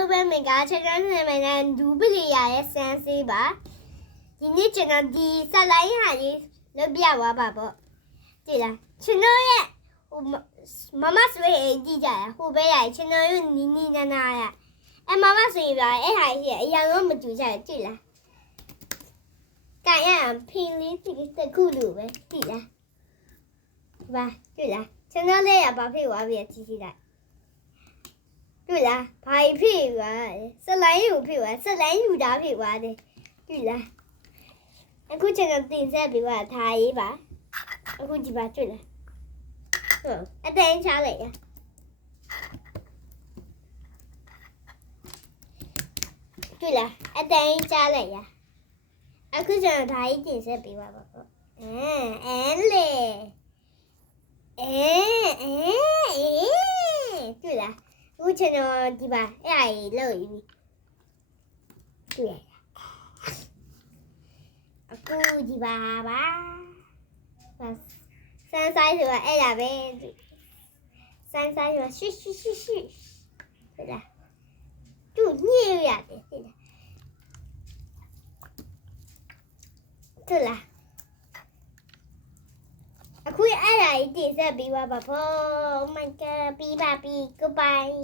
လုံးပဲမင်္ဂလာချစ်တဲ့နေ့မှာဒူပလီရရဲ့ဆန်းစေးပါဒီနေ့ကျွန်တော်ဒီဆက်လိုင်းဟာကြီးလုပ်ပြသွားပါပေါ့ကြည့်လားကျွန်တော်ရဲ့ဟိုမမဆွေးကြည့်ကြရဟိုဘဲရကျွန်တော်ရဲ့နီနီနာနာရမမဆွေးပြအဲ့ဟာကြီးအရင်ကမကြည့်ကြကြည့်လားကန်ရဖင်းလေးဒီတခုလိုပဲကြည့်လားပါကြည့်လားကျွန်တော်လည်းရပါဖေးသွားပြီကြည့်ကြည့်လိုက်တွေ့လားဘာဖြစ်သွားဆက်လိုင်းကိုဖြစ်သွားဆက်လိုင်းယူတာဖြစ်သွားတယ်တွေ့လားအခုကျွန်တော်တင်ဆက်ပြီးပါထားရေးပါအခုကြည့်ပါတွေ့လားဟုတ်အတင်းချလိုက်ရတွေ့လားအတင်းချလိုက်ရအခုကျွန်တော်ထားရေးတင်ဆက်ပြီးပါပေါ့လေတွေ့လားအခုကျွန်တော်ဒီပါအဲ့အရေးလောက်ပြီတွေ့ရအခုဒီပါပါစမ်းဆိုင်ဆိုတာအဲ့ဒါပဲစမ်းဆိုင်ဆိုတာရှိဟုတ်လားသူညှိရရတယ်ဟုတ်လားတွေ့လားအခုအဲ့ဒါကြီးတင်ဆက်ပြီးပါပေါ့ Oh my god ပြီးပါပြီ Goodbye